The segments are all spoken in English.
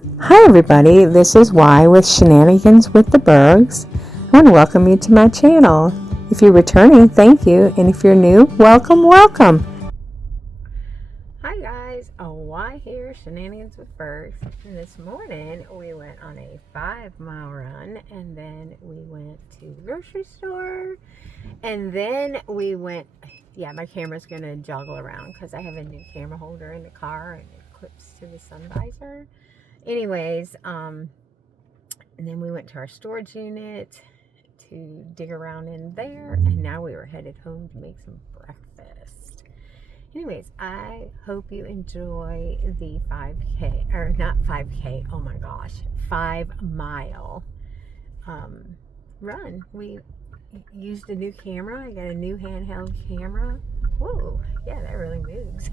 Hi everybody, this is Y with Shenanigans with the Burgs. I want to welcome you to my channel. If you're returning, thank you, and if you're new, welcome, welcome. Hi guys, Y here, Shenanigans with Burgs. And this morning we went on a 5-mile run, and then we went to the grocery store, and then we went, my camera's going to joggle around because I have a new camera holder in the car and it clips to the sun visor. Anyways, and then we went to our storage unit to dig around in there, and now we were headed home to make some breakfast. Anyways, I hope you enjoy the 5K, or not 5K, oh my gosh, 5-mile run. We used a new camera. I got a new handheld camera. Whoa, yeah, that really moves.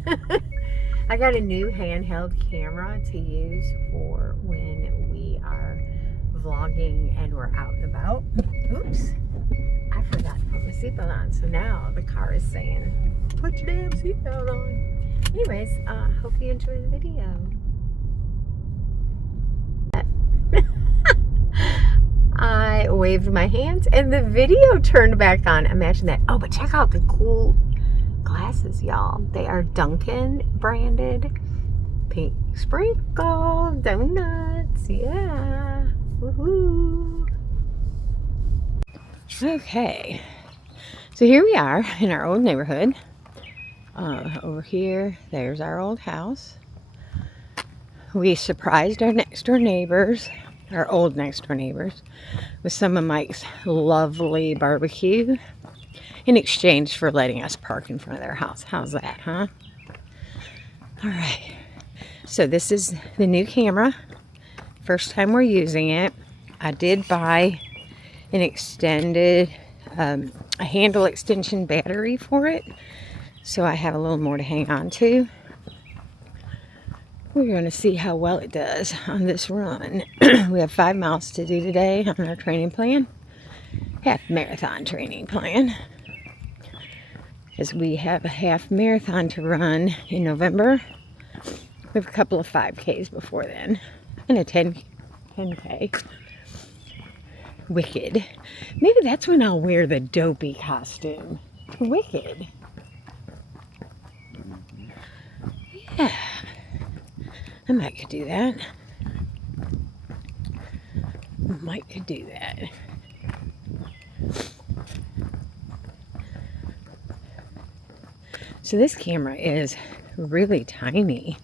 I got a new handheld camera to use for when we are vlogging and we're out and about. Oops, I forgot to put my seatbelt on, so now the car is saying, put your damn seatbelt on. Anyways, hope you enjoy the video. I waved my hands and the video turned back on. Imagine that. Oh, but check out the cool glasses, y'all. They are Dunkin' branded. Pink sprinkle donuts. Yeah. Woohoo. Okay. So here we are in our old neighborhood. Over here, there's our old house. We surprised our next door neighbors, our old next door neighbors, with some of Mike's lovely barbecue in exchange for letting us park in front of their house. How's that, huh? All right. So this is the new camera. First time we're using it. I did buy an extended, a handle extension battery for it, so I have a little more to hang on to. We're going to see how well it does on this run. We have 5 miles to do today on our training plan. Half marathon training plan. As we have a half marathon to run in November. We have a couple of 5Ks before then. And a 10K. Wicked. Maybe that's when I'll wear the dopey costume. Wicked. Yeah. I might could do that. Might could do that. So this camera is really tiny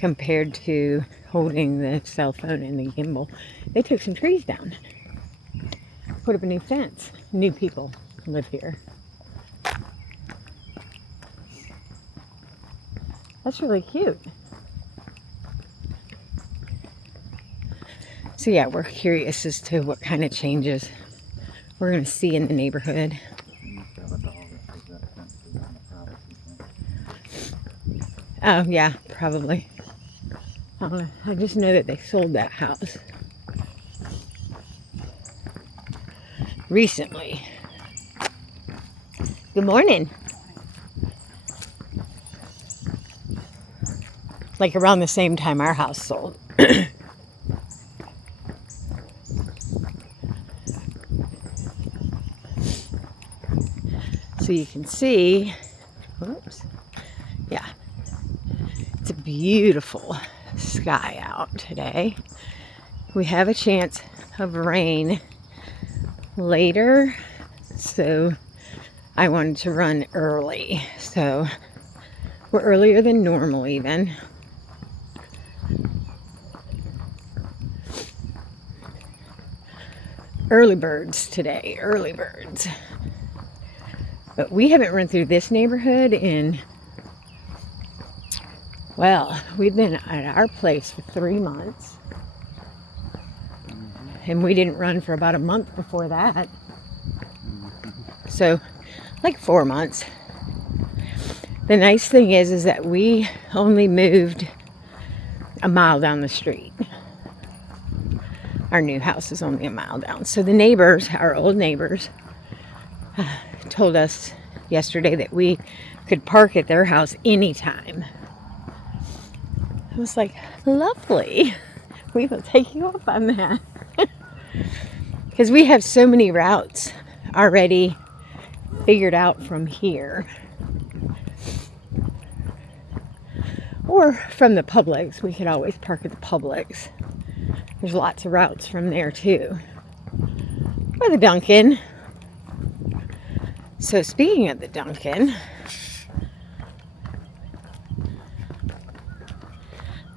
compared to holding the cell phone and the gimbal. They took some trees down. Put up a new fence. New people live here. That's really cute. So yeah, we're curious as to what kind of changes we're going to see in the neighborhood. Oh yeah, probably. I don't know. I just know that they sold that house recently. Good morning. Like around the same time our house sold. So you can see, whoops, yeah, it's a beautiful sky out today. We have a chance of rain later, so I wanted to run early. So we're earlier than normal even. Early birds today, early birds. But we haven't run through this neighborhood in, well, we've been at our place for 3 months. And we didn't run for about a month before that. So, like 4 months. The nice thing is that we only moved a mile down the street. Our new house is only a mile down. So the neighbors, our old neighbors, told us yesterday that we could park at their house anytime. I was like, lovely. We will take you up on that. Because we have so many routes already figured out from here. Or from the Publix. We could always park at the Publix. There's lots of routes from there too. Or the Dunkin'. So speaking of the Dunkin',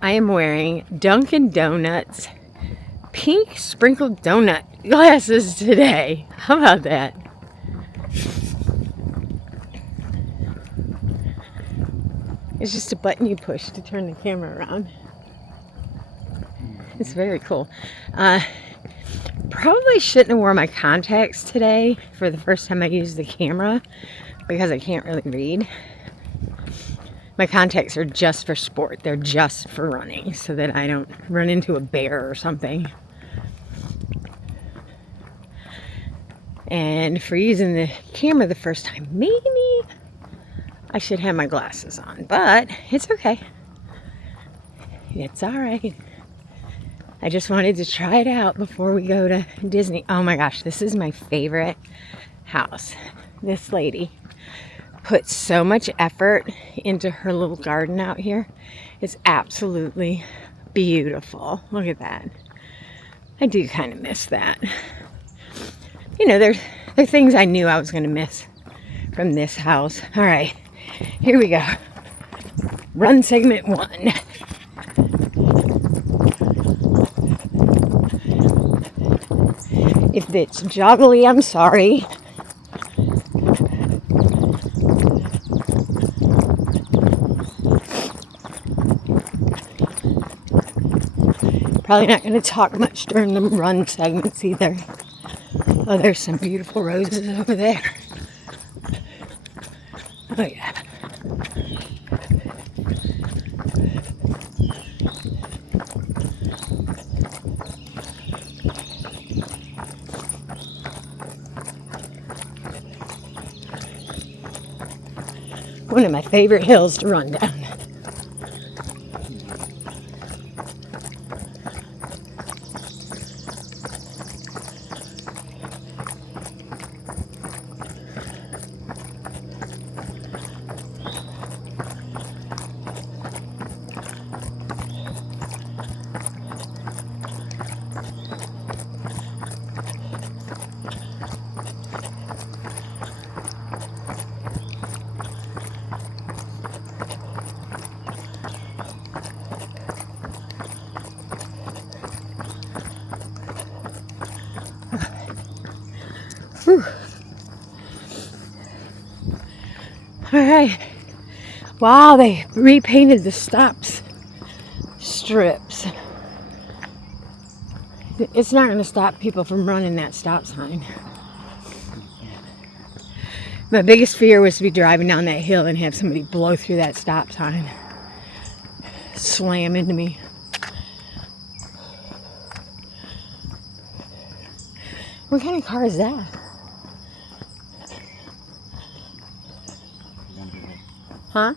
I am wearing Dunkin' Donuts pink sprinkled donut glasses today. How about that? It's just a button you push to turn the camera around. It's very cool. Probably shouldn't have worn my contacts today for the first time I used the camera because I can't really read. My contacts are just for sport. They're just for running so that I don't run into a bear or something. And for using the camera the first time, maybe I should have my glasses on, but it's okay. It's all right. I just wanted to try it out before we go to Disney. Oh my gosh, this is my favorite house. This lady put so much effort into her little garden out here. It's absolutely beautiful. Look at that. I do kind of miss that. You know, there are things I knew I was going to miss from this house. All right, here we go. Run segment 1. If it's joggly, I'm sorry. Probably not going to talk much during the run segments either. Oh, there's some beautiful roses over there. Oh, yeah. One of my favorite hills to run down. Whew. All right. Wow, they repainted the stops strips. It's not going to stop people from running that stop sign. My biggest fear was to be driving down that hill and have somebody blow through that stop sign. Slam into me. What kind of car is that? Huh?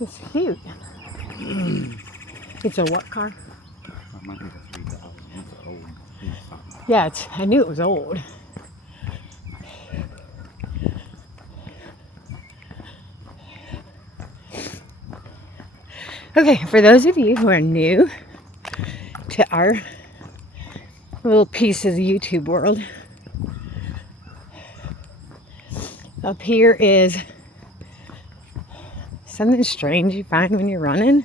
It's cute. It's a what car? Yeah, I knew it was old. Okay, for those of you who are new to our little piece of the YouTube world, up here is something strange you find when you're running,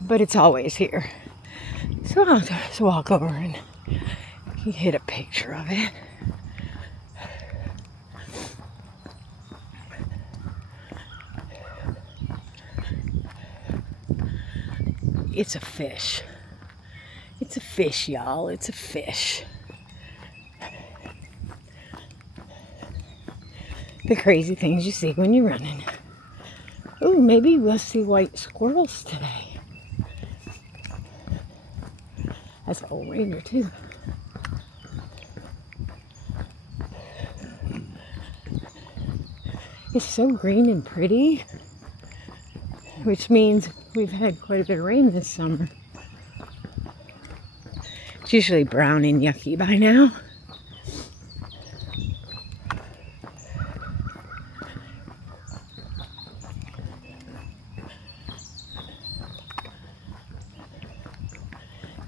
but it's always here. So I'll just walk over and hit a picture of it. It's a fish. It's a fish, y'all. It's a fish. The crazy things you see when you're running. Ooh, maybe we'll see white squirrels today. That's an old reindeer too. It's so green and pretty. which means we've had quite a bit of rain this summer. It's usually brown and yucky by now.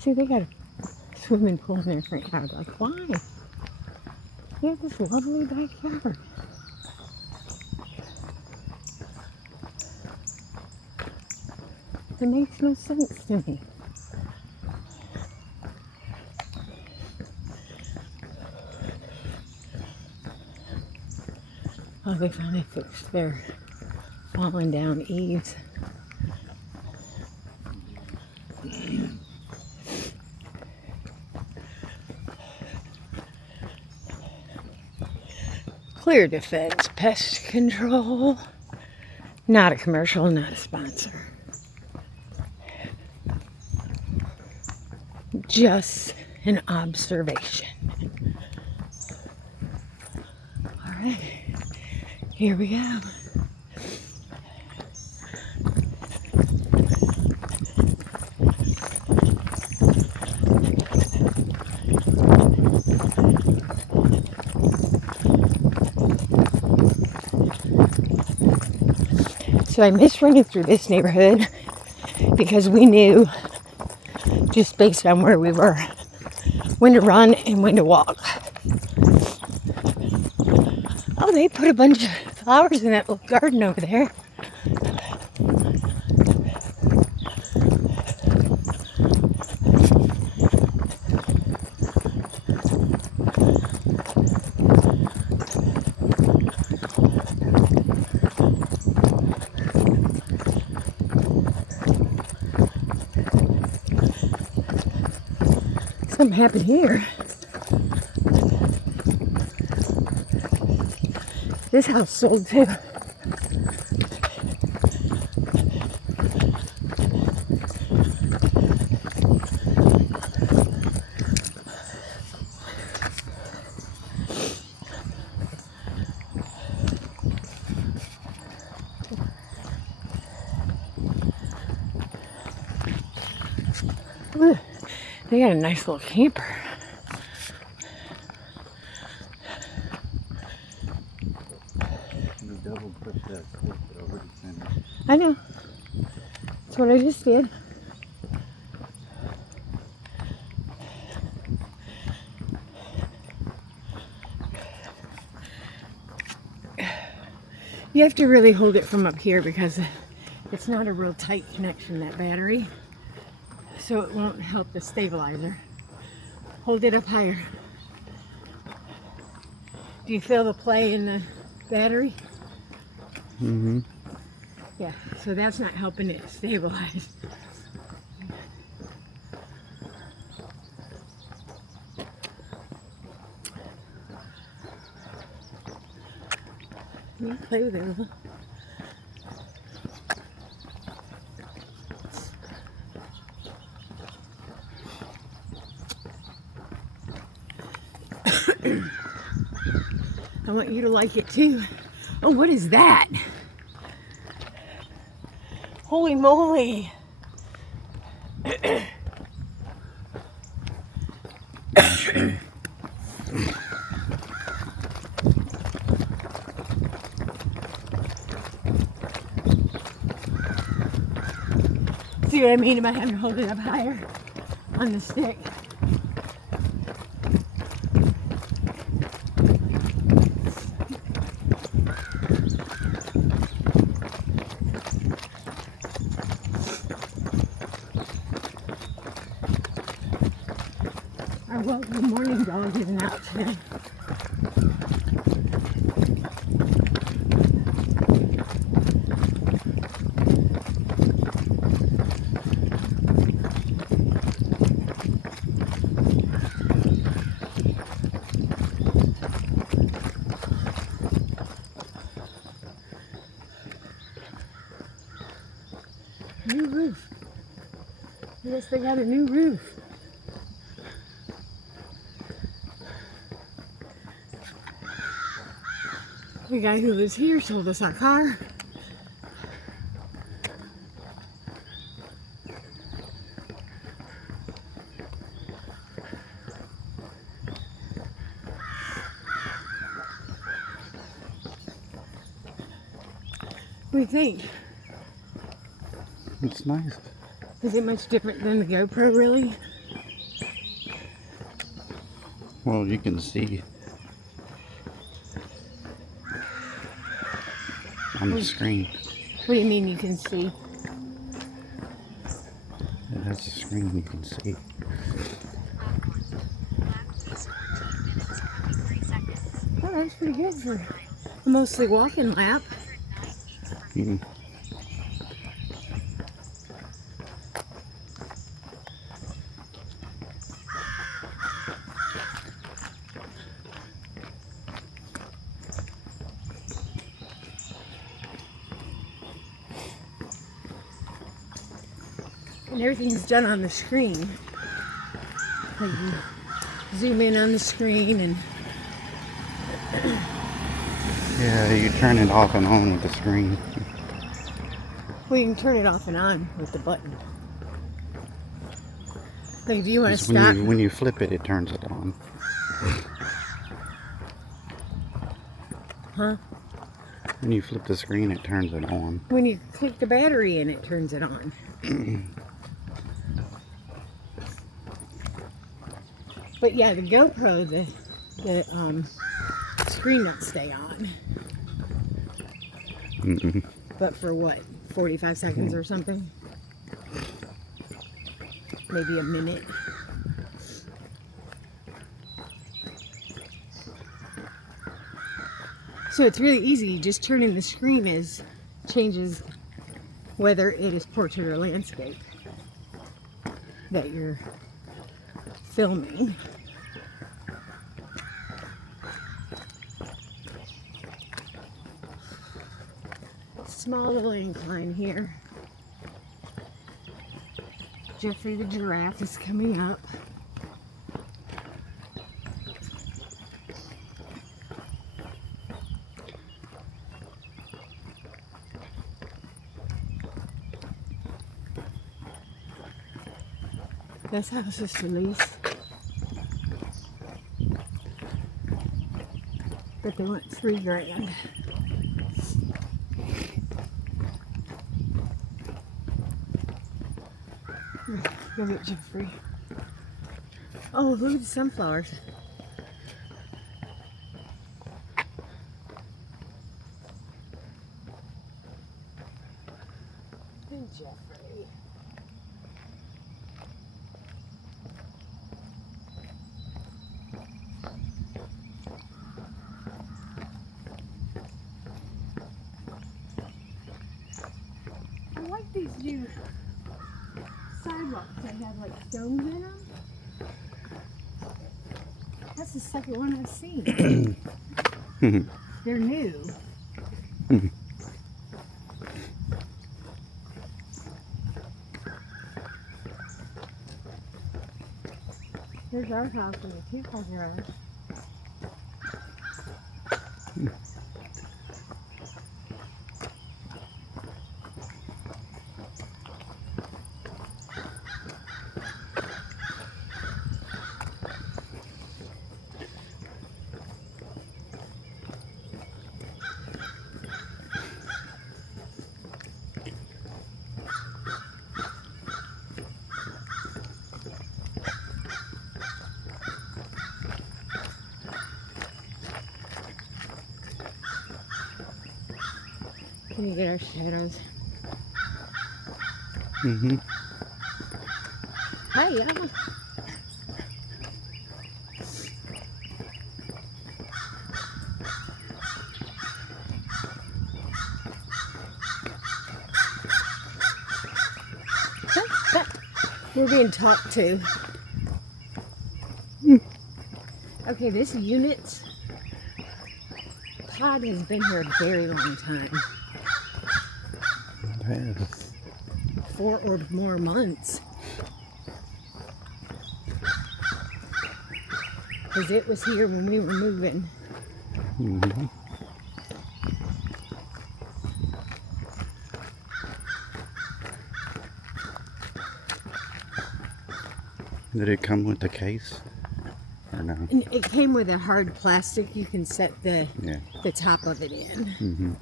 See, they got a swimming pool in their front yard. Like, why? They have this lovely backyard. It makes no sense to me. Oh, they finally fixed their falling down eaves. Clear Defense Pest Control. Not a commercial, not a sponsor. Just an observation. All right, here we go. So I missed running through this neighborhood because we knew, just based on where we were, when to run and when to walk. Oh, they put a bunch of flowers in that little garden over there. Something happened here. This house sold too. Ooh, they got a nice little camper. I know. That's what I just did. You have to really hold it from up here because it's not a real tight connection, that battery. So it won't help the stabilizer. Hold it up higher. Do you feel the play in the battery? Mm-hmm. Yeah, so that's not helping it stabilize. You can play with it a little. I want you to like it too. Oh, what is that? Holy moly. See what I mean about having to hold it up higher on the stick? Our welcome morning dog isn't out today. New roof. I guess they got a new roof. The guy who lives here sold us our car. do you think? It's nice. Is it much different than the GoPro, really? Well, you can see on the screen. What do you mean you can see? It has a screen you can see. Oh, that's pretty good for a mostly walking lap. Mm. And everything's done on the screen. Like you zoom in on the screen and Yeah, you turn it off and on with the screen. well, you can turn it off and on with the button. Like if you want to Just stop. when you flip it, it turns it on. Huh? When you flip the screen, it turns it on. When you click the battery in, it turns it on. But yeah, the GoPro, the screen don't stay on. Mm-mm. But for what, 45 seconds or something? Maybe a minute. So it's really easy. You just turn in the screen changes whether it is portrait or landscape that you're filming. Small little incline here. Jeffrey the giraffe is coming up. This house is for lease. But they want $3,000. Go get Jeffrey. Oh, look at the sunflowers. And Jeffrey. I like these new sidewalks that have like stones in them. That's the second one I've seen. They're new. There's our house in the 2-car garage. Can you get our shadows? Mm-hmm. Hey, yeah. We're being talked to. Okay, this unit's pod has been here a very long time. Yeah. 4 or more months. Because it was here when we were moving. Mm-hmm. Did it come with the case? Or no? And it came with a hard plastic you can set the Yeah. top of it in. Mm-hmm.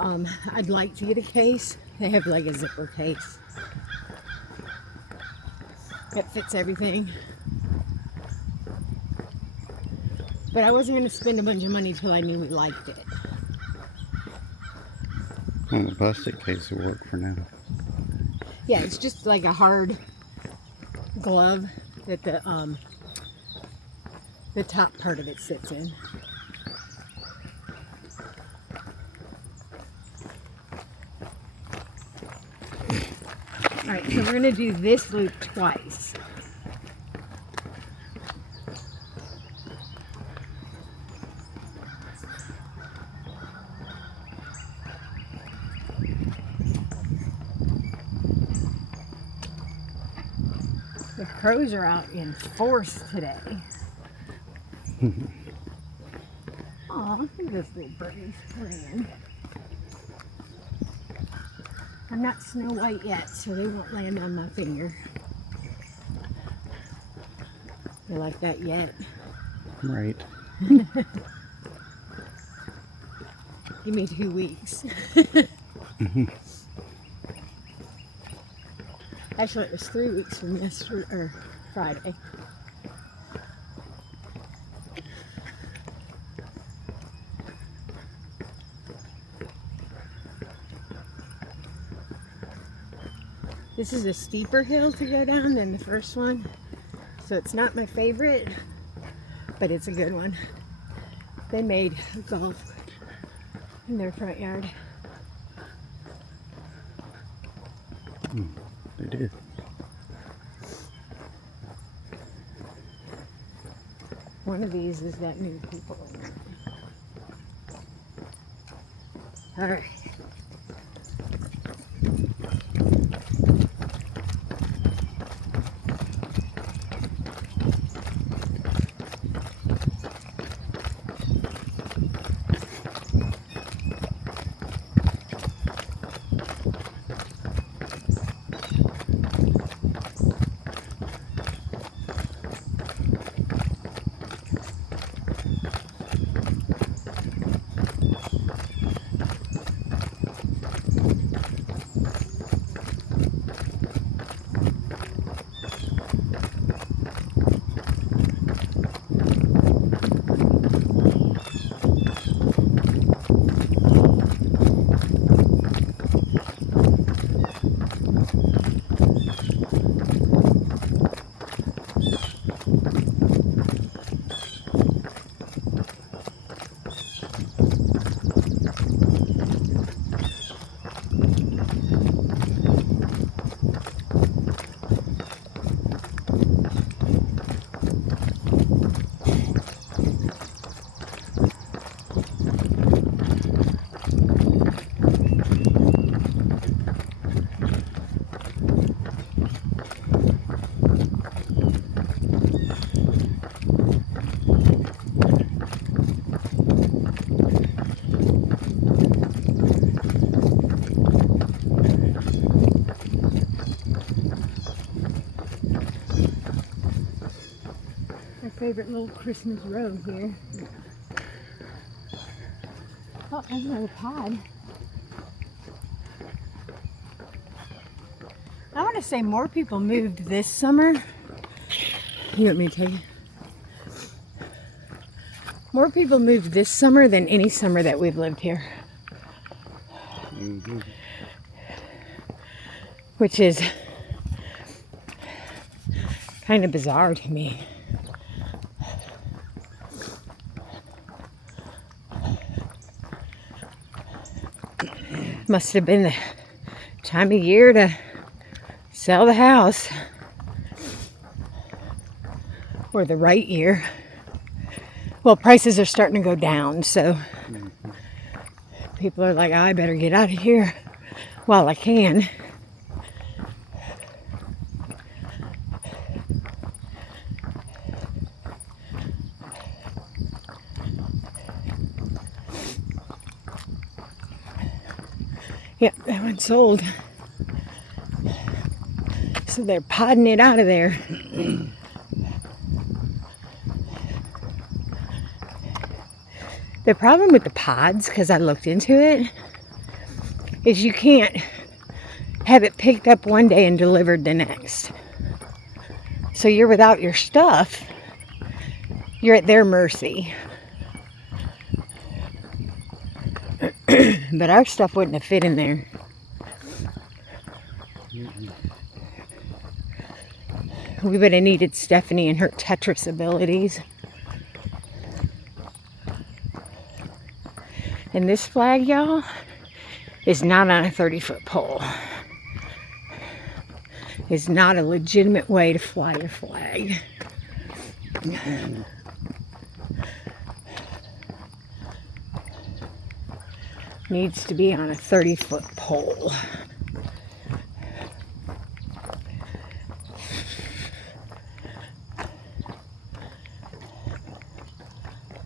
I'd like to get a case. They have like a zipper case that fits everything. But I wasn't going to spend a bunch of money till I knew we liked it. Well, the plastic case will work for now. Yeah, it's just like a hard glove that the top part of it sits in. Alright, so we're going to do this loop twice. The crows are out in force today. Aw, look at this little birdie playing. I'm not Snow White yet, so they won't land on my finger. You like that yet? Right. Give me 2 weeks. Actually, it was 3 weeks from yesterday, or Friday. This is a steeper hill to go down than the first one, so it's not my favorite, but it's a good one. They made golf in their front yard. They did. One of these is that new people. All right. Favorite little Christmas road here. Oh, there's another pod. I want to say more people moved this summer. You want me to take it? More people moved this summer than any summer that we've lived here. Mm-hmm. Which is kind of bizarre to me. Must have been the time of year to sell the house, or the right year. Well, prices are starting to go down, so people are like, I better get out of here while I can. Yep, that one sold. So they're podding it out of there. The problem with the pods, because I looked into it, is you can't have it picked up one day and delivered the next. So you're without your stuff. You're at their mercy. But our stuff wouldn't have fit in there. We would have needed Stephanie and her Tetris abilities. And this flag, y'all, is not on a 30-foot pole. It's not a legitimate way to fly your flag. Needs to be on a 30-foot pole.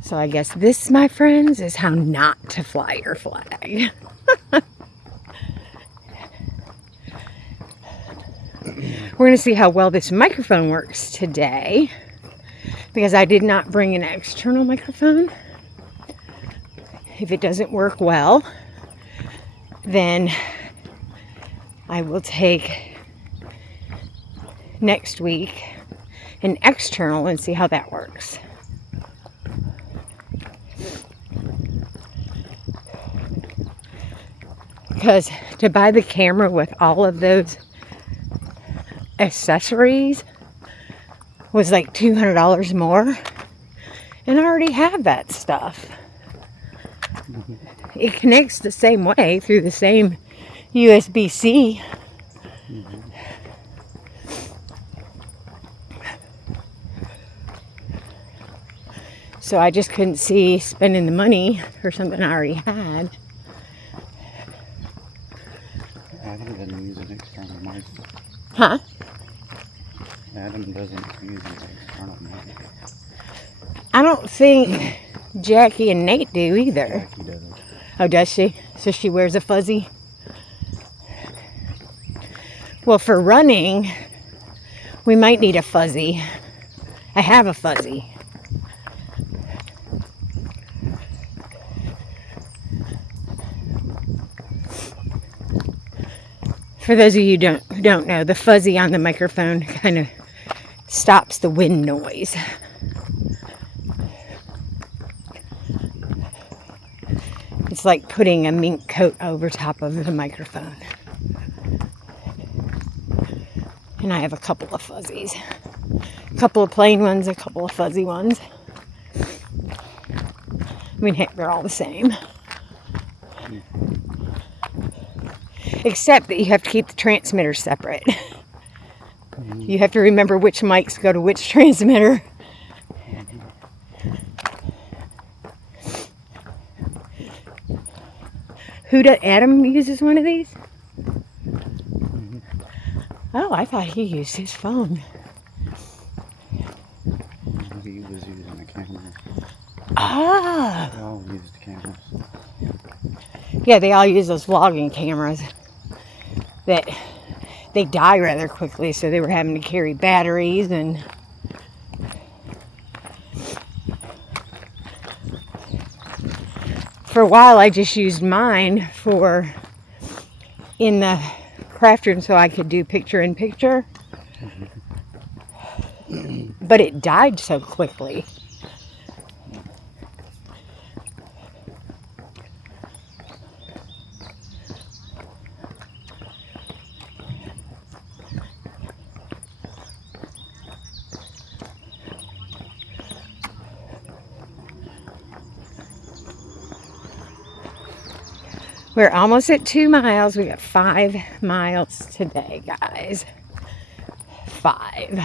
So I guess this, my friends, is how not to fly your flag. We're going to see how well this microphone works today, because I did not bring an external microphone. If it doesn't work well, then I will take next week an external and see how that works. Because to buy the camera with all of those accessories was like $200 more, and I already have that stuff. It connects the same way through the same USB-C. So I just couldn't see spending the money for something I already had. Adam doesn't use an external mic. Huh? Adam doesn't use an external mic. I don't think Jackie and Nate do either. Jackie doesn't. Oh, does she? So she wears a fuzzy? Well, for running, we might need a fuzzy. I have a fuzzy. For those of you who don't know, the fuzzy on the microphone kind of stops the wind noise. It's like putting a mink coat over top of the microphone. And I have a couple of fuzzies. A couple of plain ones, a couple of fuzzy ones. I mean, heck, they're all the same. Except that you have to keep the transmitters separate. You have to remember which mics go to which transmitter. Adam uses one of these? Oh, I thought he used his phone. He was using a camera. Ah. They all used cameras. Yeah, they all use those vlogging cameras that they die rather quickly, so they were having to carry batteries and for a while I just used mine for in the craft room so I could do picture in picture. But it died so quickly. We're almost at 2 miles. We got 5 miles today, guys. 5.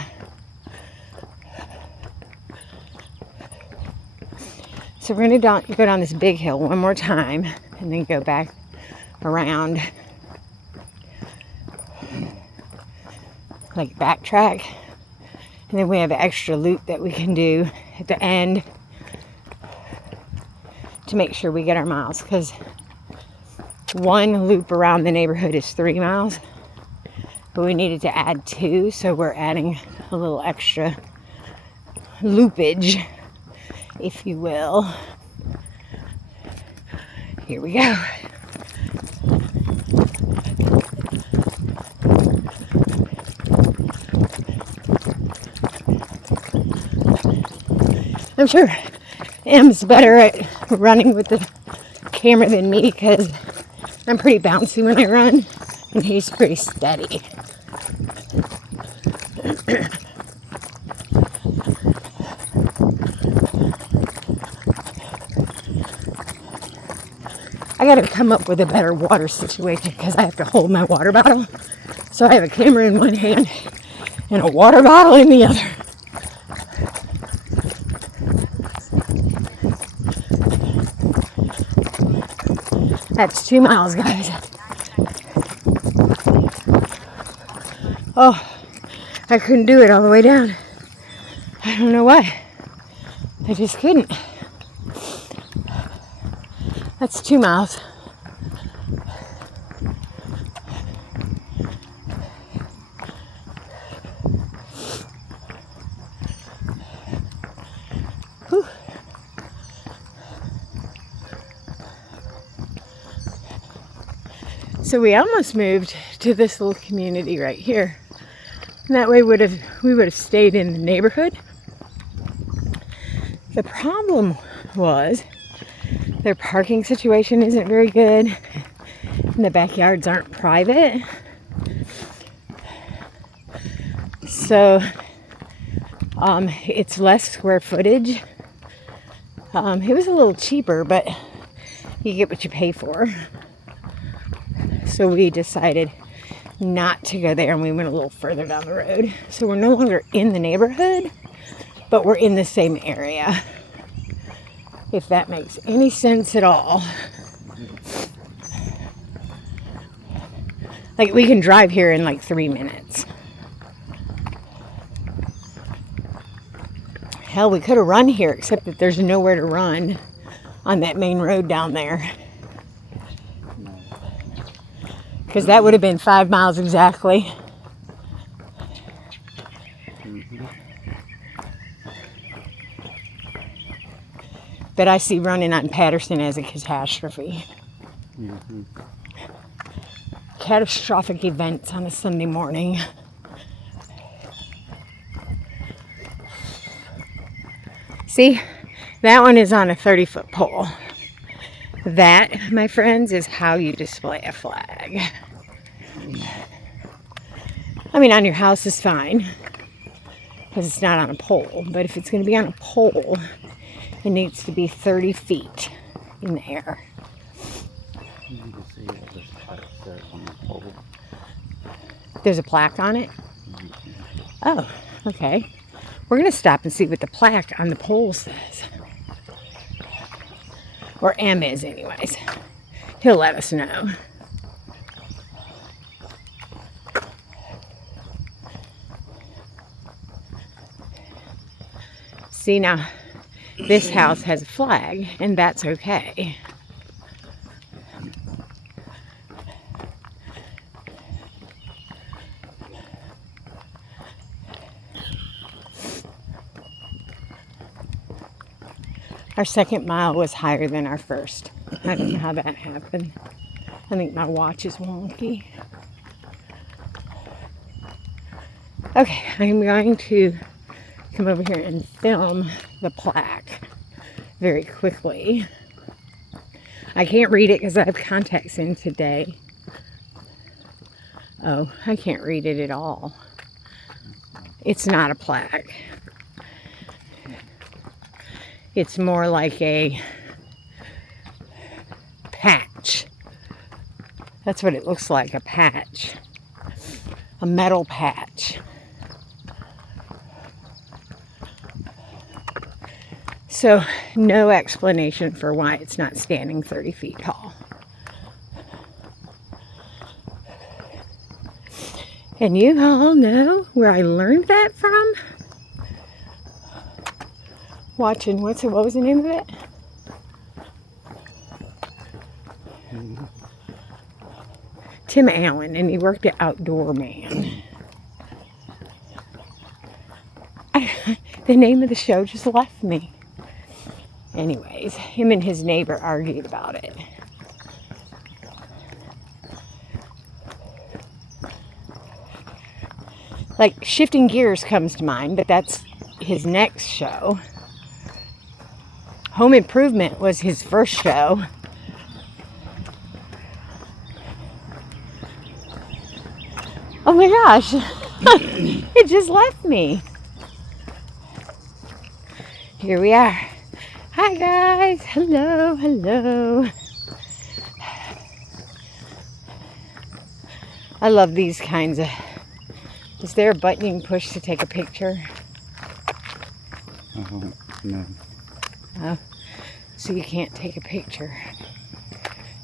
So we're going to go down this big hill one more time and then go back around, like backtrack. And then we have an extra loop that we can do at the end to make sure we get our miles, because one loop around the neighborhood is 3 miles, but we needed to add 2, so we're adding a little extra loopage, if you will. Here we go. I'm sure M's better at running with the camera than me because I'm pretty bouncy when I run, and he's pretty steady. I gotta come up with a better water situation because I have to hold my water bottle. So I have a camera in one hand and a water bottle in the other. That's 2 miles, guys. Oh, I couldn't do it all the way down. I don't know why. I just couldn't. That's 2 miles. Whew. So we almost moved to this little community right here. And that way we would have stayed in the neighborhood. The problem was their parking situation isn't very good, and the backyards aren't private. So it's less square footage. It was a little cheaper, but you get what you pay for. So we decided not to go there, and we went a little further down the road. So we're no longer in the neighborhood, but we're in the same area. If that makes any sense at all. Like, we can drive here in like 3 minutes. Hell, we could have run here, except that there's nowhere to run on that main road down there. Because that would have been 5 miles exactly. But I see running on Patterson as a catastrophe. Catastrophic events on a Sunday morning. See, that one is on a 30-foot pole. That, my friends, is how you display a flag. I mean, on your house is fine, because it's not on a pole. But if it's going to be on a pole, it needs to be 30 feet in the air. There's a plaque on it? Oh, okay. We're going to stop and see what the plaque on the pole says. Or M is, anyways. He'll let us know. See, now, this house has a flag, and that's okay. Our second mile was higher than our first. I don't know how that happened. I think my watch is wonky. Okay, I'm going to come over here and film the plaque very quickly. I can't read it because I have contacts in today. Oh, I can't read it at all. It's not a plaque. It's more like a patch. That's what it looks like, a patch. A metal patch. So, no explanation for why it's not standing 30 feet tall. And you all know where I learned that from? Watching, what was the name of it? Tim Allen, and he worked at Outdoor Man. The name of the show just left me. Anyways, him and his neighbor argued about it. Like, Shifting Gears comes to mind, but that's his next show. Home Improvement was his first show. Oh my gosh, it just left me. Here we are. Hi guys, hello, hello. I love these kinds of, is there a button you can push to take a picture? No. Oh, so you can't take a picture.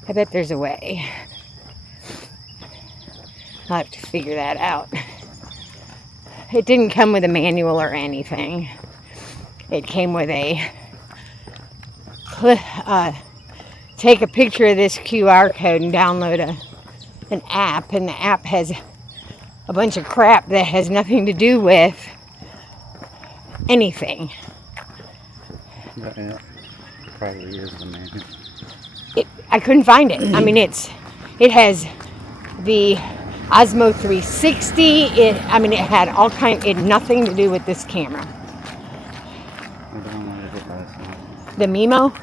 I bet there's a way. I'll have to figure that out. It didn't come with a manual or anything. It came with a take a picture of this QR code and download an app, and the app has a bunch of crap that has nothing to do with anything. Yeah, probably is the manual. I couldn't find it. I mean, it has the Osmo 360. It had all kind. It had nothing to do with this camera. I don't know what it was. The Mimo.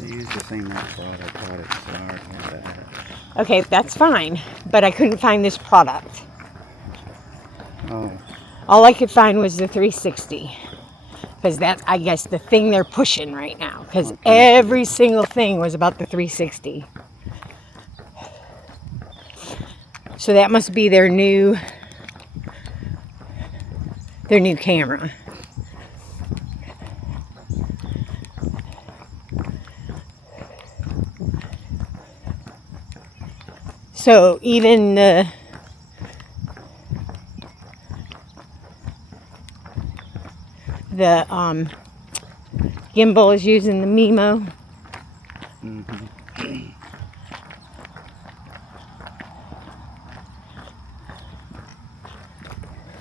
They use the same product. Okay, that's fine, but I couldn't find this product. Oh. All I could find was the 360, because that's, I guess, the thing they're pushing right now. Because every single thing was about the 360. So that must be their new camera. So even the gimbal is using the Mimo. Mm-hmm.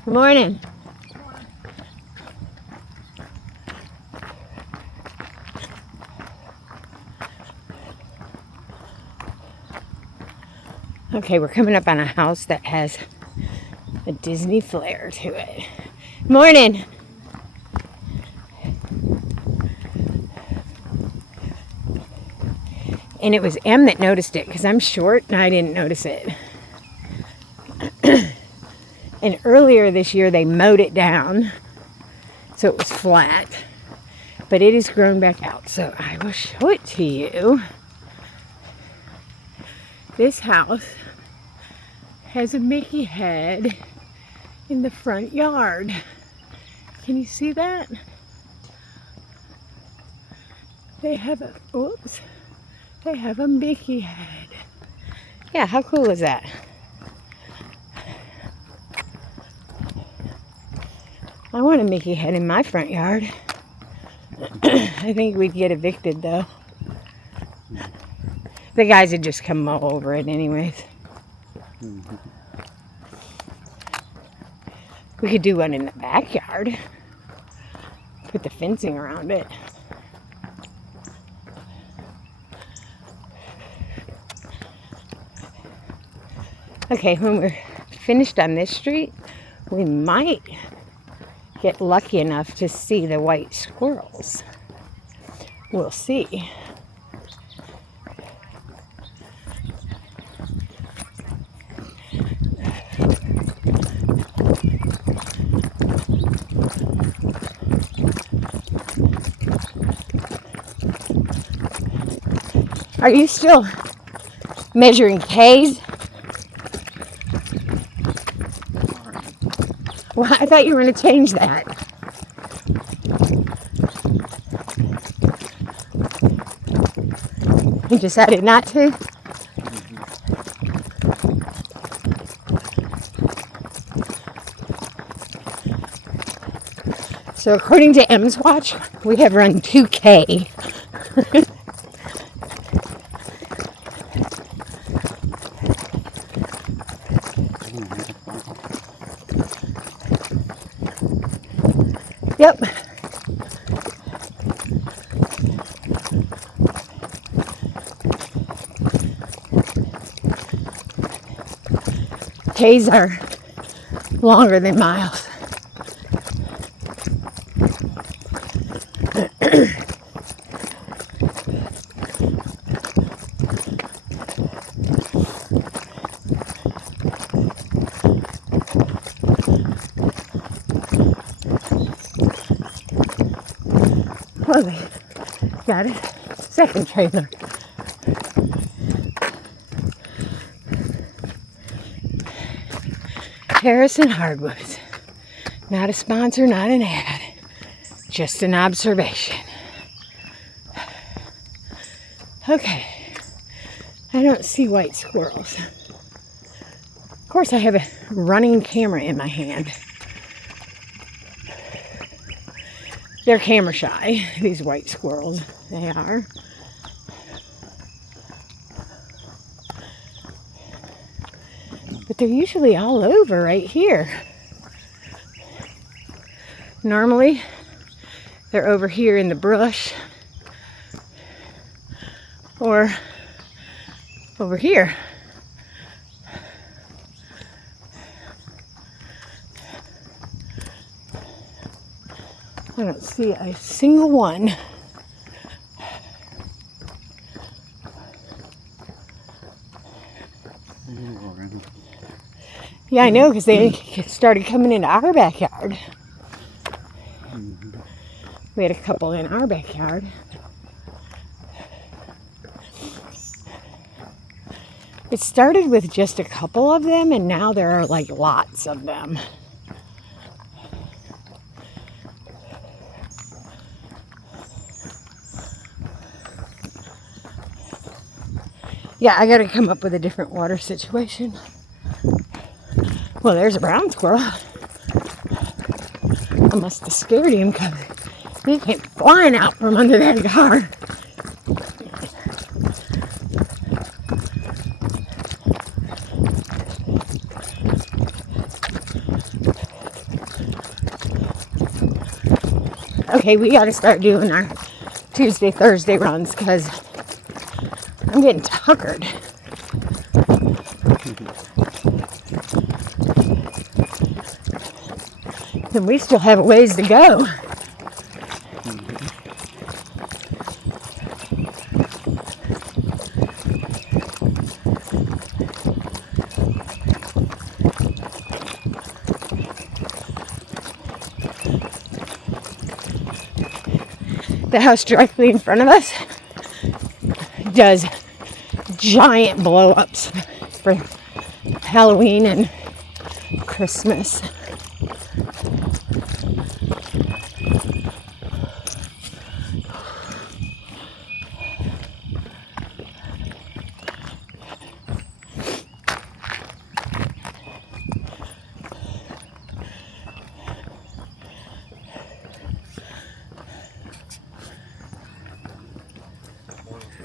Good morning. Okay, we're coming up on a house that has a Disney flair to it. Morning. And it was Em that noticed it, because I'm short and I didn't notice it. And earlier this year they mowed it down so it was flat, but it has grown back out, so I will show it to you. This house has a Mickey head in the front yard. Can you see that? They have a Mickey head. Yeah, how cool is that? I want a Mickey head in my front yard. I think we'd get evicted though. The guys would just come mow over it anyways. Mm-hmm. We could do one in the backyard. Put the fencing around it. Okay, when we're finished on this street, we might get lucky enough to see the white squirrels. We'll see. Are you still measuring K's? Well, I thought you were going to change that. You decided not to? So according to M's watch, we have run 2K. Yep. K's are longer than miles. Oh, they got it. Second trailer. Harrison Hardwoods. Not a sponsor, not an ad. Just an observation. Okay. I don't see white squirrels. Of course, I have a running camera in my hand. They're camera shy, these white squirrels. They are. But they're usually all over right here. Normally, they're over here in the brush or over here. I don't see a single one. Yeah, I know, because they started coming into our backyard. We had a couple in our backyard. It started with just a couple of them, and now there are like lots of them. Yeah, I gotta come up with a different water situation. Well, there's a brown squirrel. I must have scared him because he came flying out from under that yard. Okay, we gotta start doing our Tuesday, Thursday runs because I'm getting tuckered. And we still have a ways to go. The house directly in front of us does giant blow-ups for Halloween and Christmas.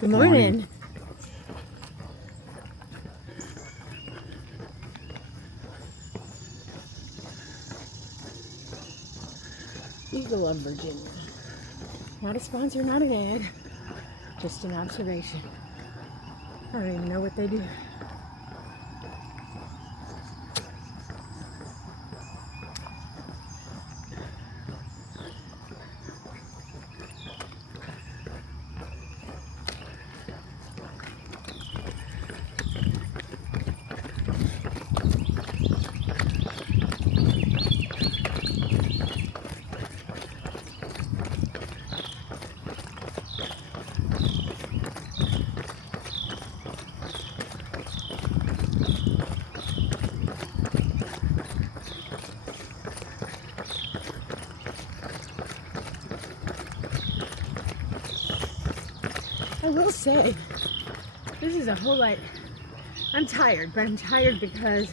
Good morning. Eagle of Virginia. Not a sponsor, not an ad. Just an observation. I don't even know what they do. I will say, this is a whole lot. I'm tired, but I'm tired because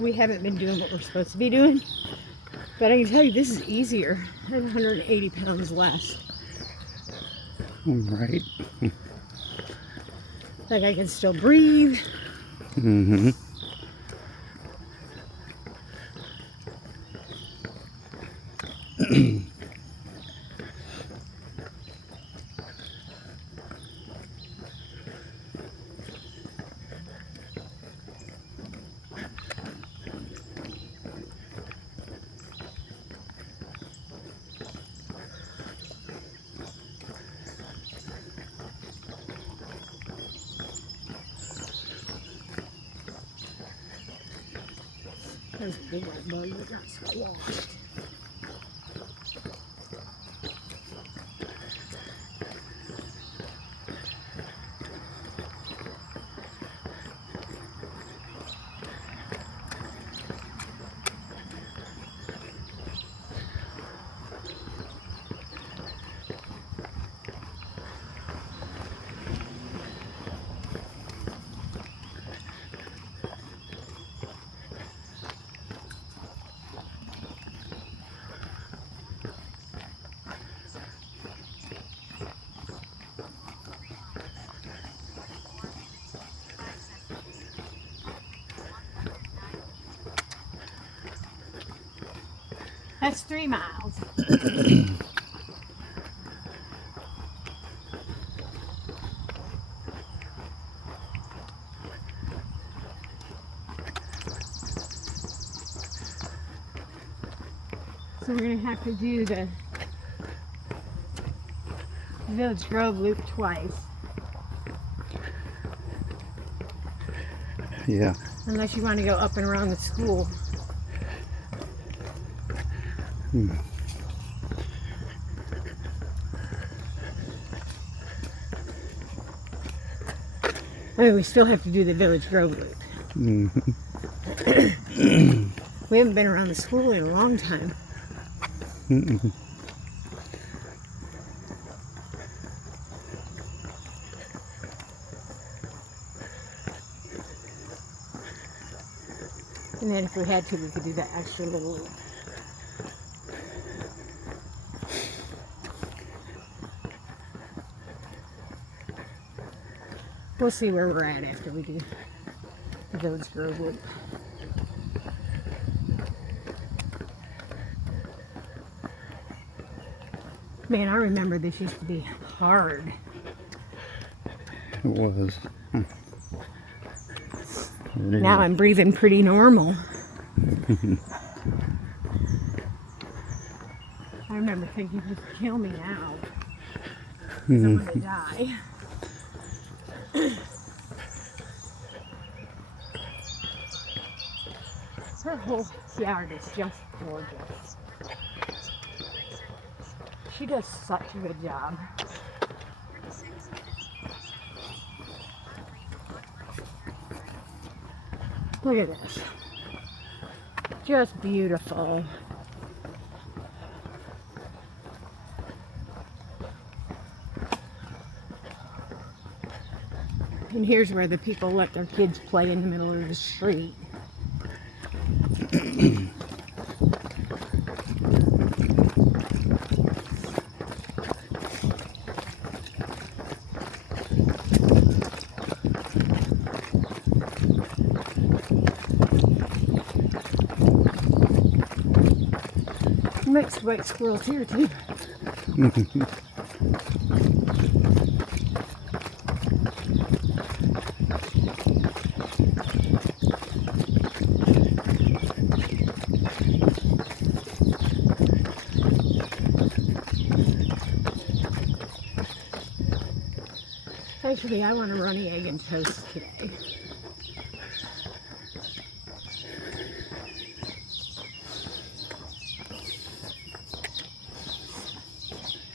we haven't been doing what we're supposed to be doing. But I can tell you, this is easier. I have 180 pounds less. Right. Like I can still breathe. Mm-hmm. There's a big white bug that got squashed. That's 3 miles. So we're going to have to do the Village Grove loop twice. Yeah. Unless you want to go up and around the school. I mean, we still have to do the Village Grove loop. We haven't been around the school in a long time. And then if we had to, we could do that extra little loop. We'll see where we're at after we do the Village Grove loop. Man, I remember this used to be hard. It was. Now I'm breathing pretty normal. I remember thinking, just kill me now. I'm gonna die. Her whole yard is just gorgeous. She does such a good job. Look at this. Just beautiful. And here's where the people let their kids play in the middle of the street. Mixed white squirrels here too. Actually, I want a runny egg and toast today.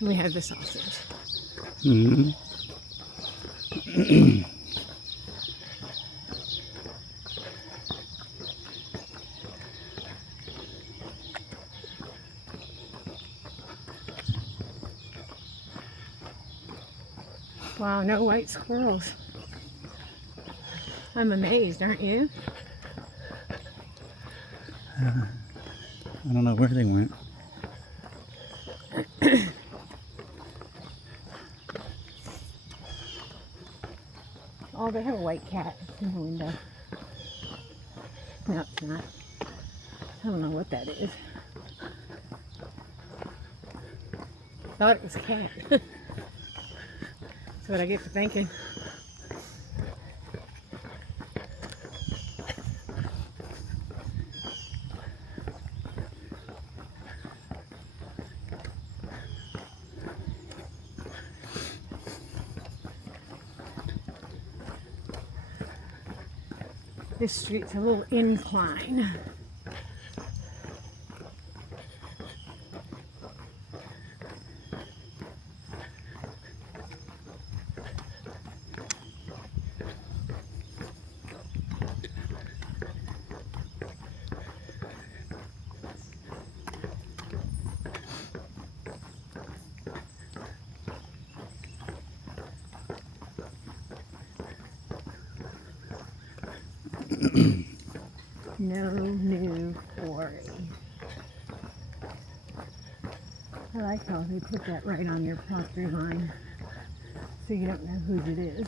We have the sausage. Wow, no white squirrels. I'm amazed, aren't you? I don't know where they went. Oh, they have a white cat in the window. No, it's not. I don't know what that is. Thought it was a cat. That's what I get for thinking. This street's a little incline. No new quarry. I like how they put that right on your property line, so you don't know whose it is.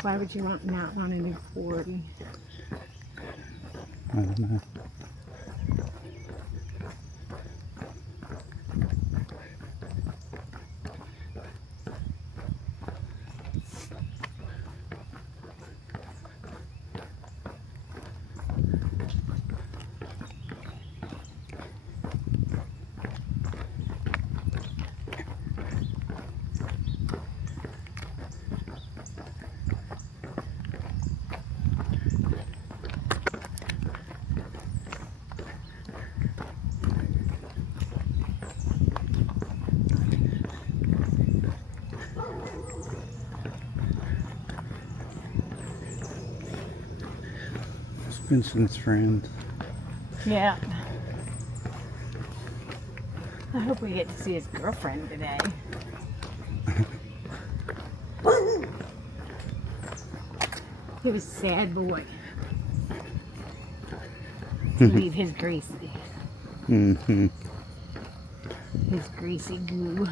Why would you not want a new quarry? I don't know. Vincent's friend. Yeah. I hope we get to see his girlfriend today. He was a sad boy. To leave his greasy. Mm-hmm. His greasy goo.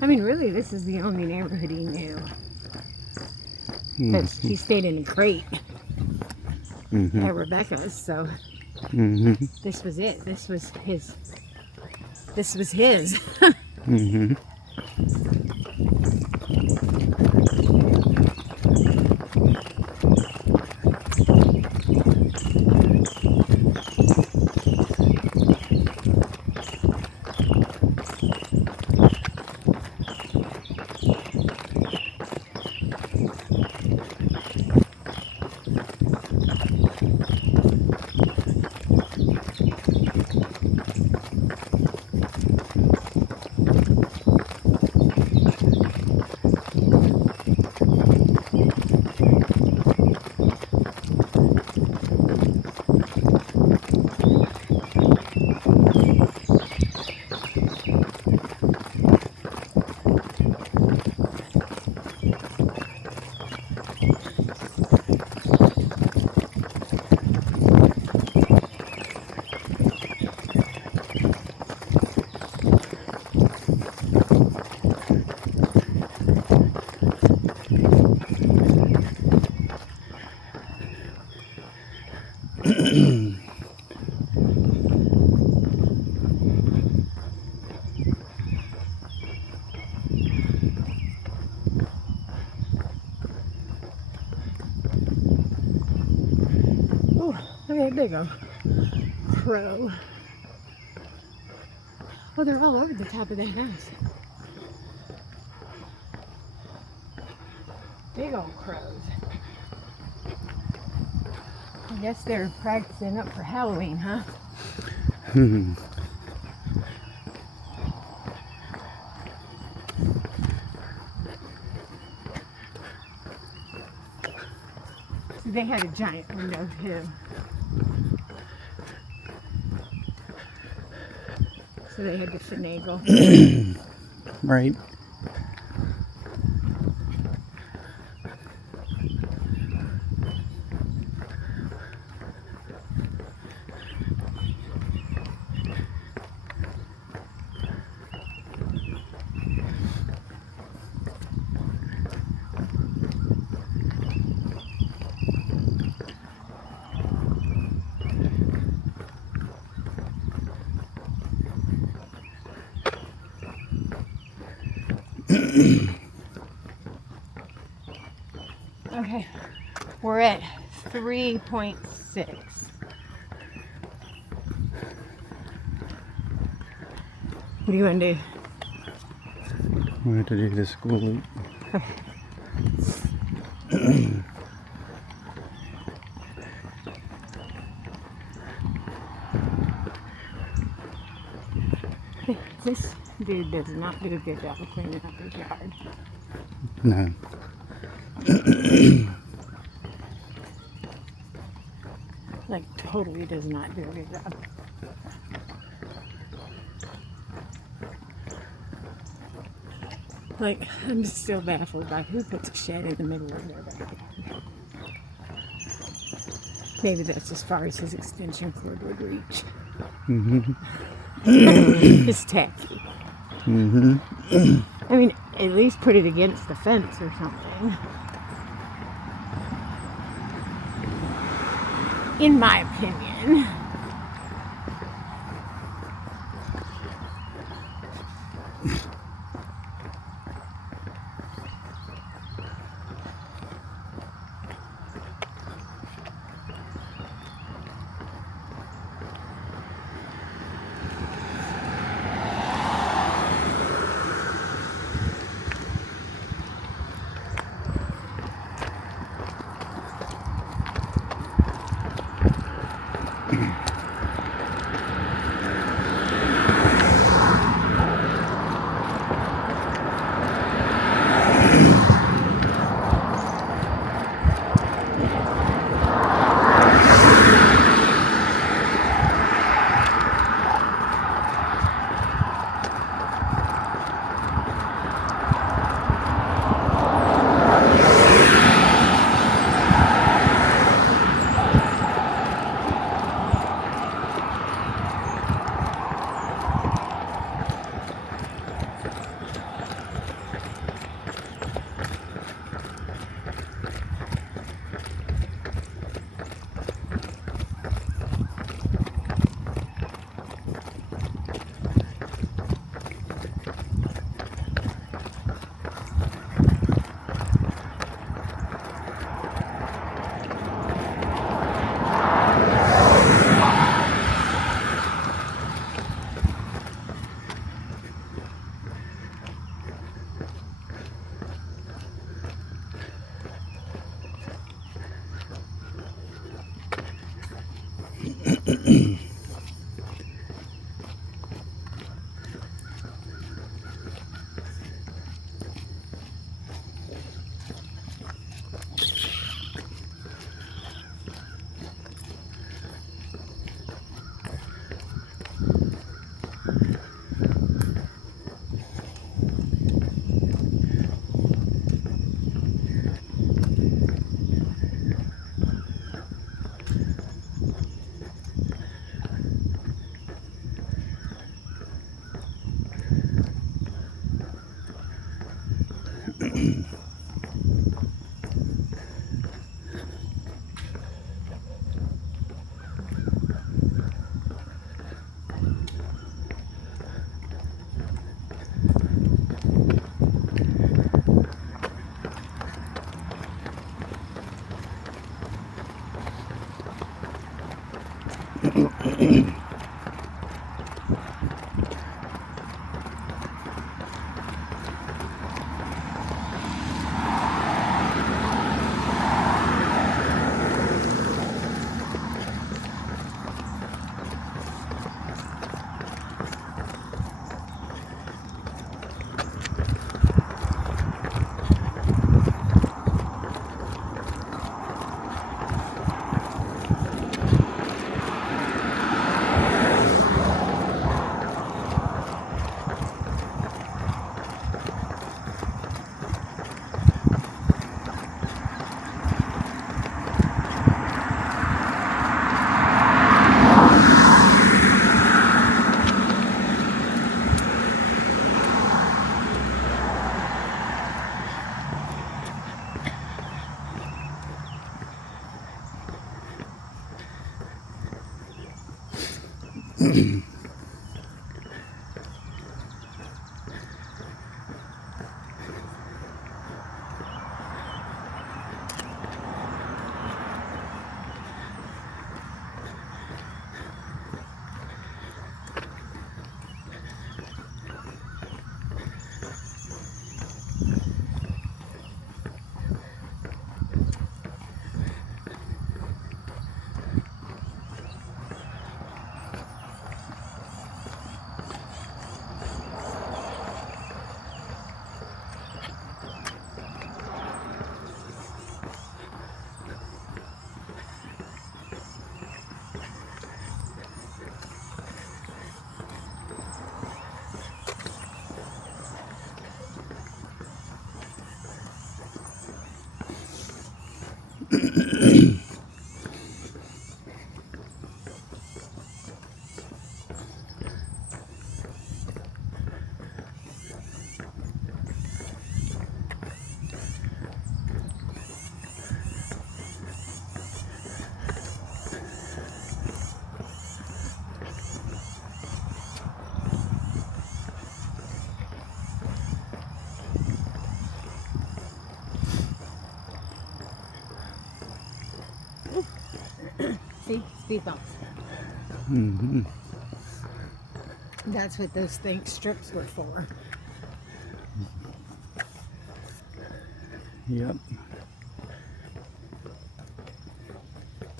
I mean, really, this is the only neighborhood he knew. Because he stayed in a crate at Rebecca's, so this was it. This was his. This was his. Okay, there you go. Crow. Oh, they're all over the top of the house. Big old crows. I guess they're practicing up for Halloween, huh? So they had a giant window too. So they had to finagle. Right. Okay, we're at 3.6. What do you want to do? We have to do the school loop. Is this Dude does not do a good job of cleaning up his yard. No. Like, totally does not do a good job. Like, I'm still baffled by who puts a shed in the middle of their backyard. Maybe that's as far as his extension cord would reach. It's tacky. I mean, at least put it against the fence or something. In my opinion. See, speed bumps. Mm-hmm. That's what those strips were for. Yep.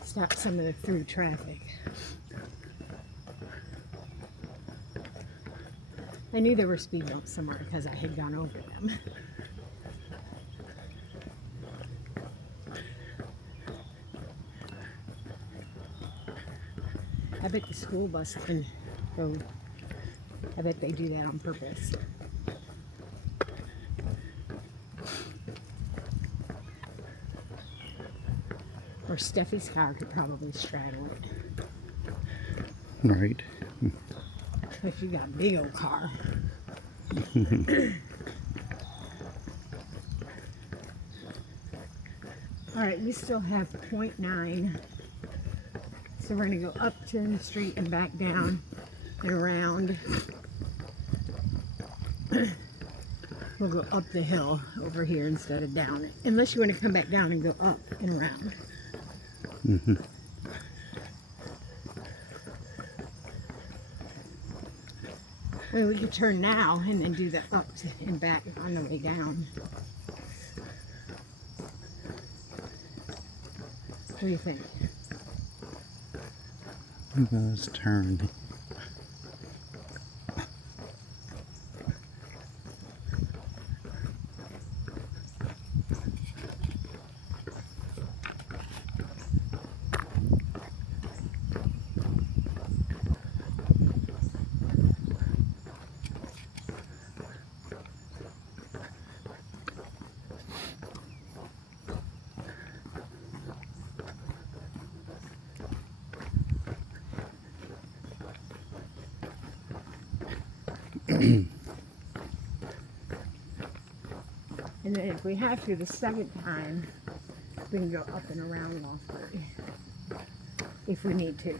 Stop some of the through traffic. I knew there were speed bumps somewhere because I had gone over them. I bet the school bus can go. I bet they do that on purpose. Or Steffi's car could probably straddle it. Right. If you got a big old car. Alright, we still have 0.9. So we're going to go up to the street and back down and around. We'll go up the hill over here instead of down it. Unless you want to come back down and go up and around. Mm-hmm. I mean, we could turn now and then do the up and back on the way down. What do you think? Let's turn. And then if we have to the second time, we can go up and around Lofbury if we need to.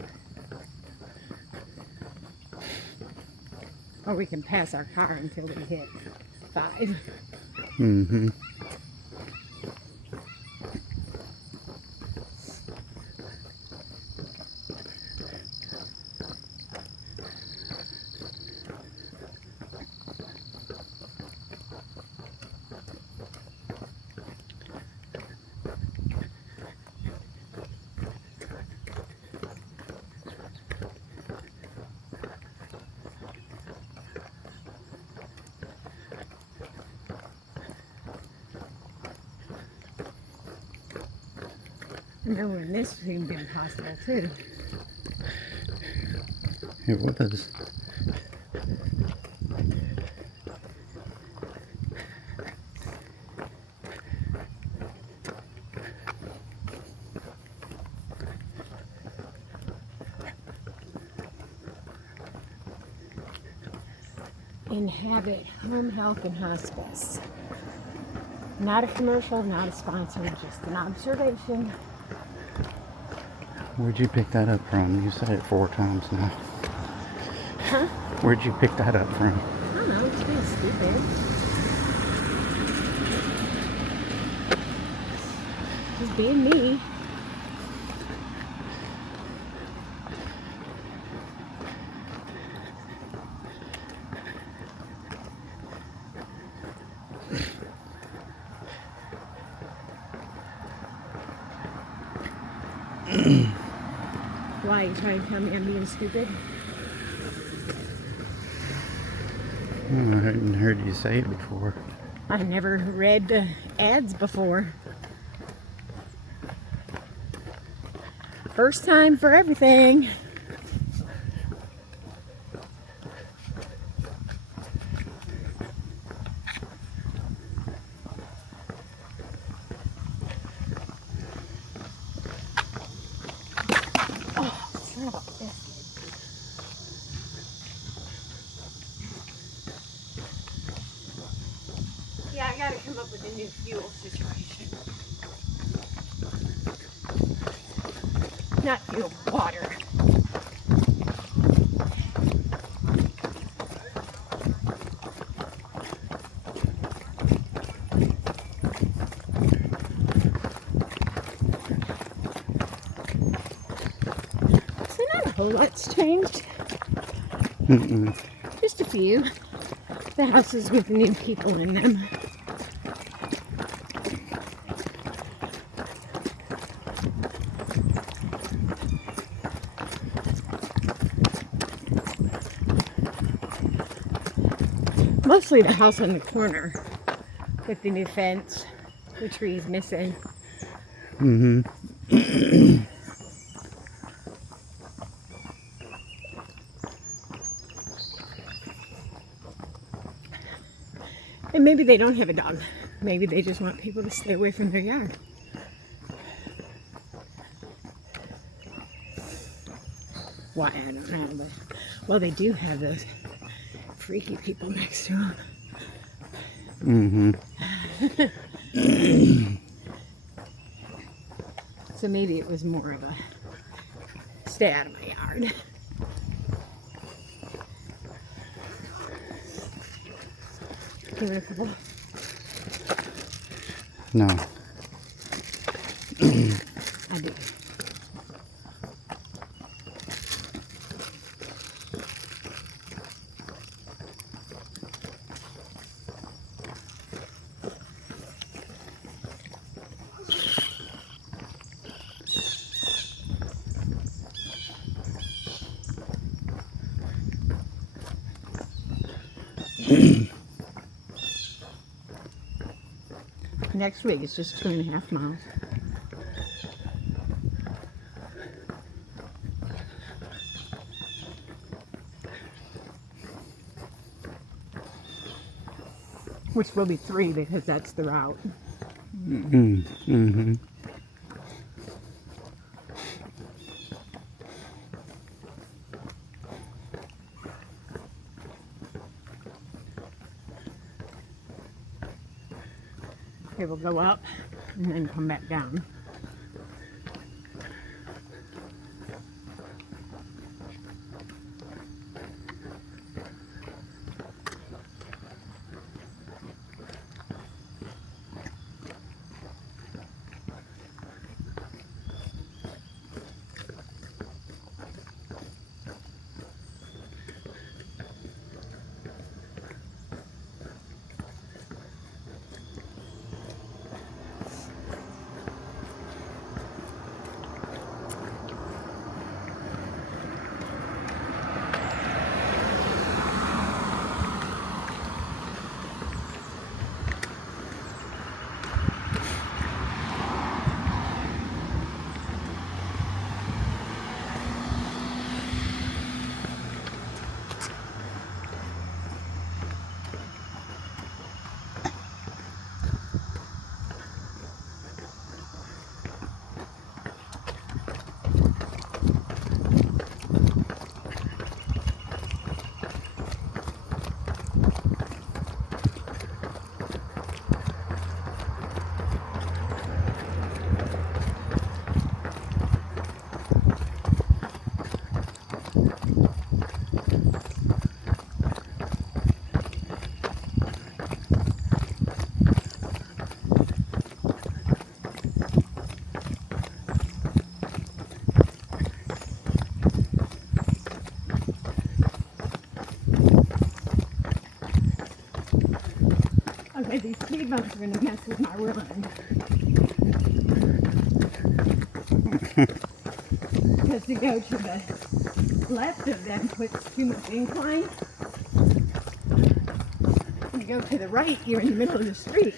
Or we can pass our car until we hit 5. Mm-hmm. I know when this seemed impossible too. It was. Inhabit Home Health and Hospice. Not a commercial, not a sponsor, just an observation. Where'd you pick that up from? You said it 4 times now. Huh? Where'd you pick that up from? I don't know, it's being stupid. Just being me. Why, you trying to tell me I'm being stupid? I hadn't heard you say it before. I've never read ads before. First time for everything. with the new fuel situation. Not fuel, water. So not a whole lot's changed. Just a few. The houses with new people in them. Mostly the house on the corner with the new fence, the trees missing. And maybe they don't have a dog. Maybe they just want people to stay away from their yard. Why, I don't know, but well, they do have those freaky people next to them. So maybe it was more of a stay out of my yard. Give it a couple. No. I do. Next week it's just 2.5 miles. Which will be 3 because that's the route. Okay, we'll go up and then come back down. Okay, these speed bumps are going to mess with my run. Because to go to the left of them puts too much incline. And to go to the right, you're in the middle of the street.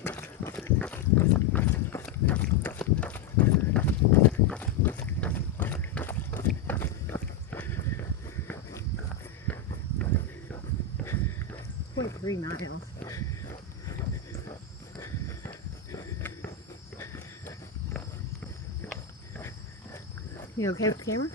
Like 3 miles. You okay with the camera?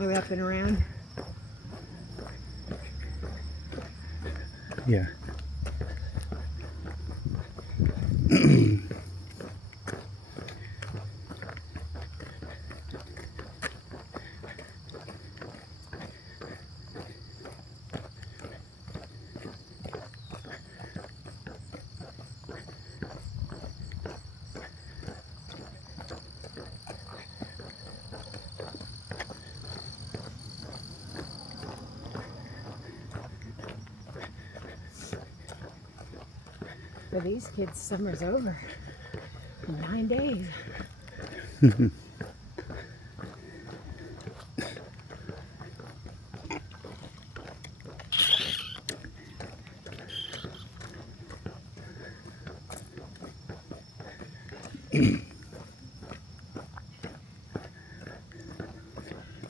the way up and around. Yeah. For these kids, summer's over in 9 days.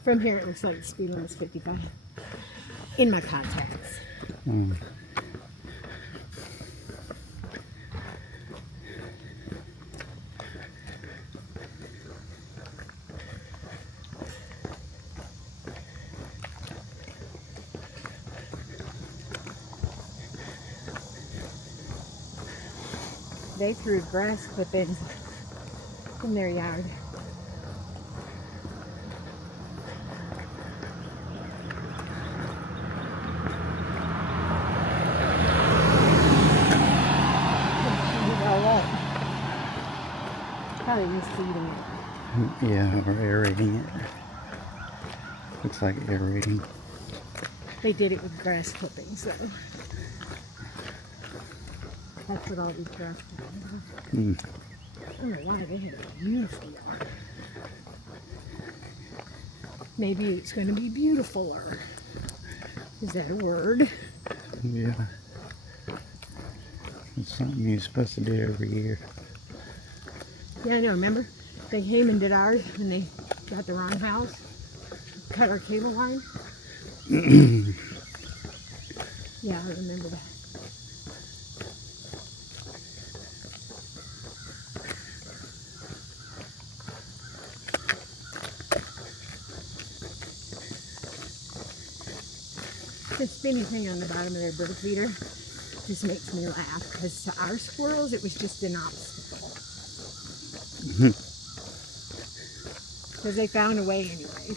From here, it looks like the speed limit's 55 in my contacts. They threw grass clippings in their yard. Probably misfeeding it. Yeah, or aerating it. Looks like aerating. They did it with grass clippings, though. That's what all these grass clippings are. I don't know why they have a beautiful yard. Maybe it's going to be beautifuler. Is that a word? Yeah. It's something you're supposed to do every year. Yeah, I know. Remember? They came and did ours and they got the wrong house. Cut our cable line. Yeah, I remember that. The spinny thing on the bottom of their bird feeder just makes me laugh because to our squirrels it was just an obstacle. Because they found a way anyway.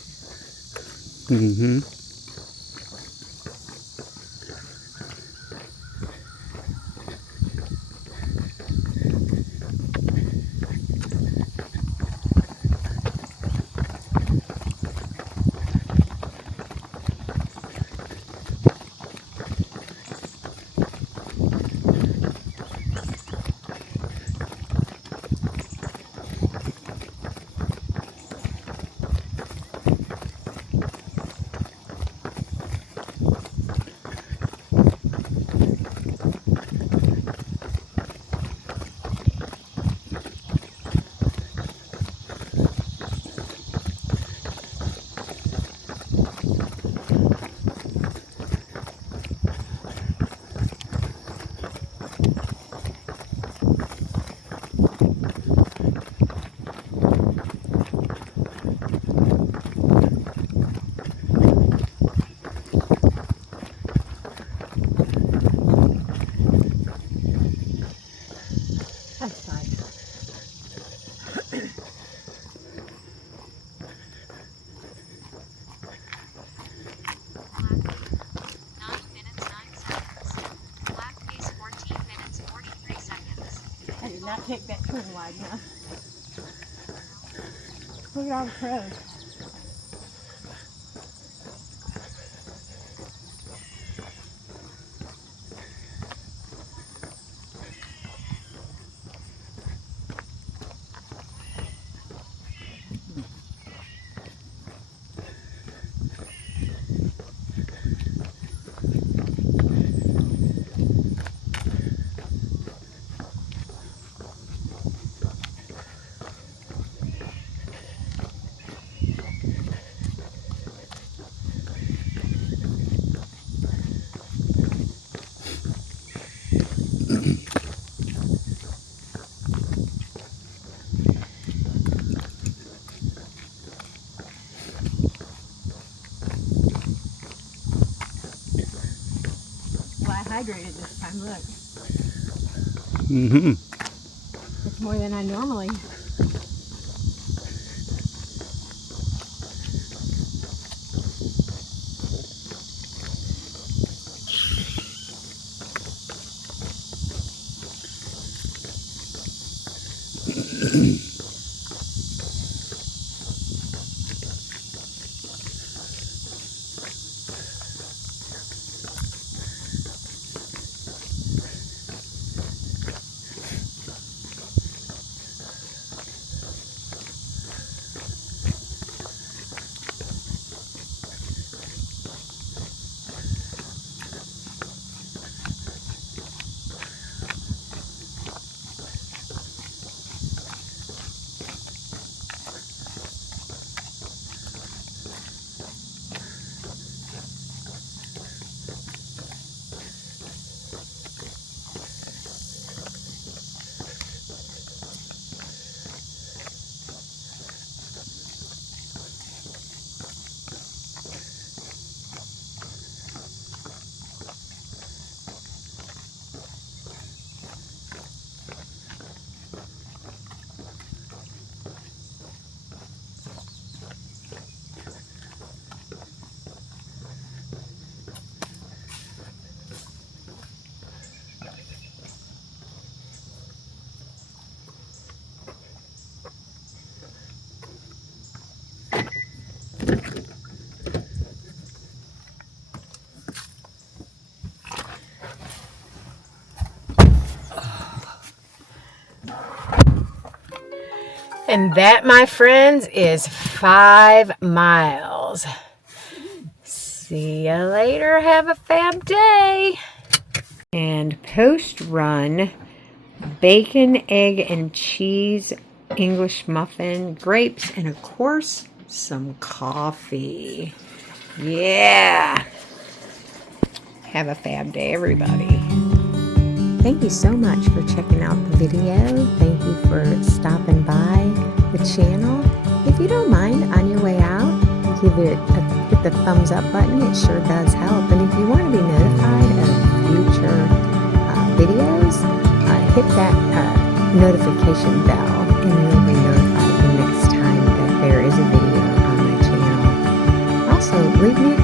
That's fine. I did not take that turn wide enough. Look at all the crows. hydrated this time, look. Mm-hmm. It's more than I normally. And that, my friends, is 5 miles. See you later. Have a fab day. And post-run, bacon, egg, and cheese, English muffin, grapes, and of course, some coffee. Yeah. Have a fab day, everybody. Thank you so much for checking out the video. Thank you for stopping by the channel. If you don't mind, on your way out, hit the thumbs up button. It sure does help. And if you want to be notified of future videos, hit that notification bell and you'll be notified the next time that there is a video on my channel. Also, leave me a